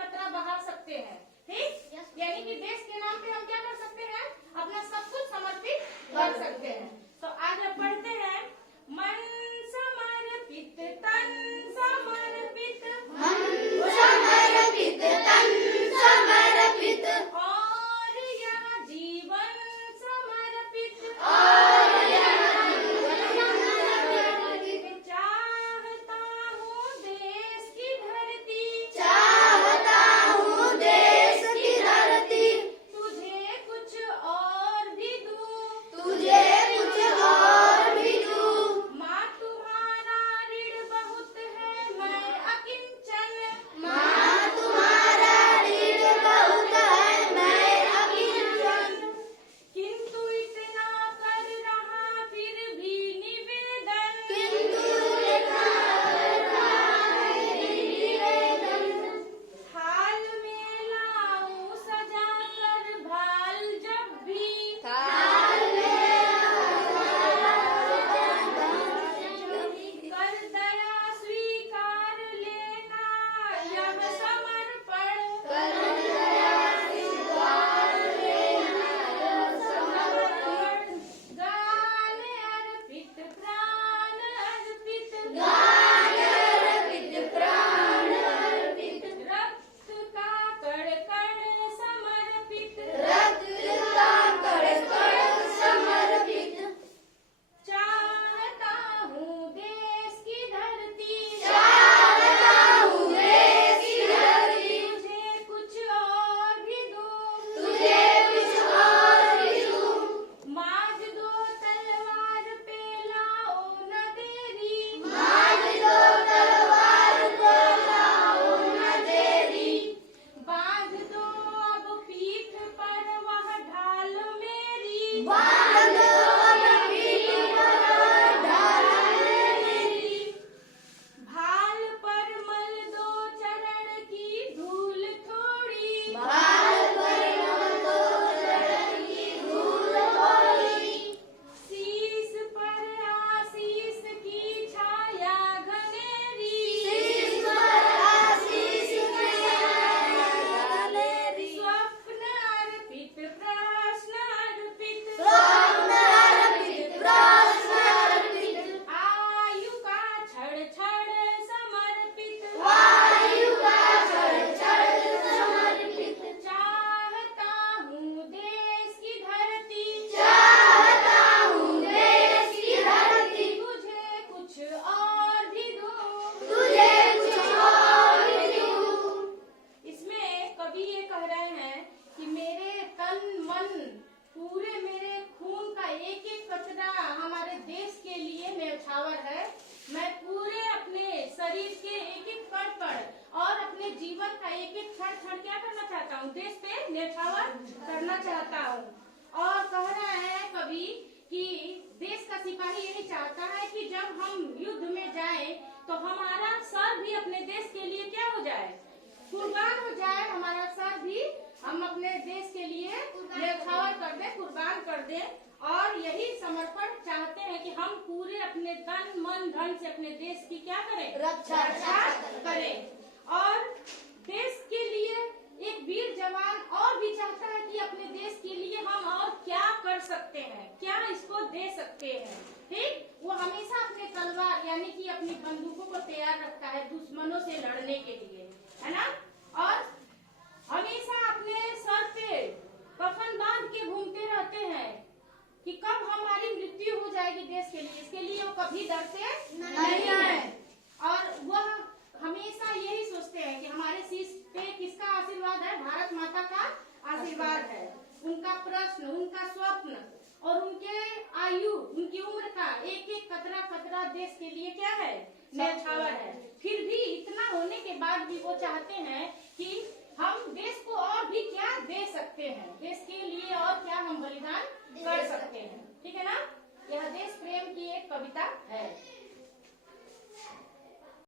कतरा बहा सकते हैं। ठीक, यानी कि देश के नाम पे हम क्या कर सकते हैं, अपना सब कुछ समर्पित कर सकते हैं। तो आज अब पढ़ते हैं, मन समर्पित तन समर्पित, मन समर्पित तन समर्पित, और यह जीवन समर्पित, और यह जीवन समर्पित, चाहता हूँ देश की धरती, चाहता हूँ देश की धरती, तुझे कुछ और भी दूं, तुझे कुछ और भी दूं, माँ तुम्हारा ऋण बहुत है मैं अकिंचन, माँ तुम्हारा ऋण बहुत है मैं अकिंचन, किंतु इतना कर रहा फिर भी निवेदन, किंतु लिखा रहा है निवेदन, थाल में लाऊं सजा कर भाल जब भी, थाल में कर दया स्वीकार लेना यह समर्पण, कर दया स्वीकार लेना यह समर्पण, गान अर्पित प्राण अर्पित, गान अर्पित प्राण अर्पित, रक्त का कण कण समर्पित, रक्त का कण कण समर्पित, चाहता हूँ देश की धरती, चाहता हूँ देश की धरती, तुझे कुछ और भी दूं, तुझे कुछ और भी दूं, माज दो तलवार पे लाओ न देरी, माज दो तलवार को लाओ न देरी, बांध दो अब पीठ पर वह ढाल मेरी, बांध दो अब पीठ पर ढाल मेरी, भाल पर मल दो चरण की धूल थोड़ी, भाल पर मल दो चरण की धूल थोड़ी, शीस पर आशीष की छाया घनेरी, शीश पर आशीष की छाया घनेरी, स्वप्न अर्पित प्रश्न अर्पित, स्वप्न अर्पित प्रश्न अर्पित, आयु का क्षण क्षण समर्पित, वायु का क्षण क्षण समर्पित, चाहता हूँ देश की धरती, चाहता हूँ देश की धरती, तुझे कुछ और भी दूं, तुझे कुछ और भी दूं, इसमें कवि ये कह रहे हैं कि मेरे तन मन पूरे मेरे खून का एक एक कतरा हमारे देश के लिए न्यौछावर है। मैं पूरे अपने शरीर के एक एक कण कण और अपने जीवन का एक एक क्षण क्षण क्या करना चाहता हूँ, देश पे न्यौछावर करना चाहता हूँ। और कह रहा है कवि कि देश का सिपाही यही चाहता है कि जब हम युद्ध में जाएं तो हमारा सर भी अपने देश के लिए क्या हो जाए, कुर्बान हो जाए, हमारा सर भी हम अपने देश के लिए न्यौछावर कर दें, कुर्बान कर दें। और यही समर्पण चाहते हैं कि हम पूरे अपने तन मन धन से अपने देश की क्या करें, रक्षा करें। और देश के लिए एक वीर जवान और भी चाहता है कि अपने देश के लिए हम और क्या कर सकते हैं, क्या इसको दे सकते हैं। ठीक, वो हमेशा अपने तलवार यानी कि अपनी बंदूकों को तैयार रखता है दुश्मनों से लड़ने के लिए, है ना। और हमेशा अपने सर पे कफन बांध के घूमते रहते हैं कि कब हमारी मृत्यु हो जाएगी देश के लिए, इसके लिए वो कभी डरते नहीं है। और वह हमेशा यही सोचते हैं कि हमारे शीश पे किसका आशीर्वाद है, भारत माता का आशीर्वाद है। उनका प्रश्न, उनका स्वप्न और उनके आयु, उनकी उम्र का एक एक कतरा कतरा देश के लिए क्या है, न्यौछावर है। फिर भी इतना होने के बाद भी वो चाहते हैं कि हम देश को और भी क्या दे सकते हैं, देश के लिए और क्या हम बलिदान कर सकते हैं। ठीक है ना। यह देश प्रेम की एक कविता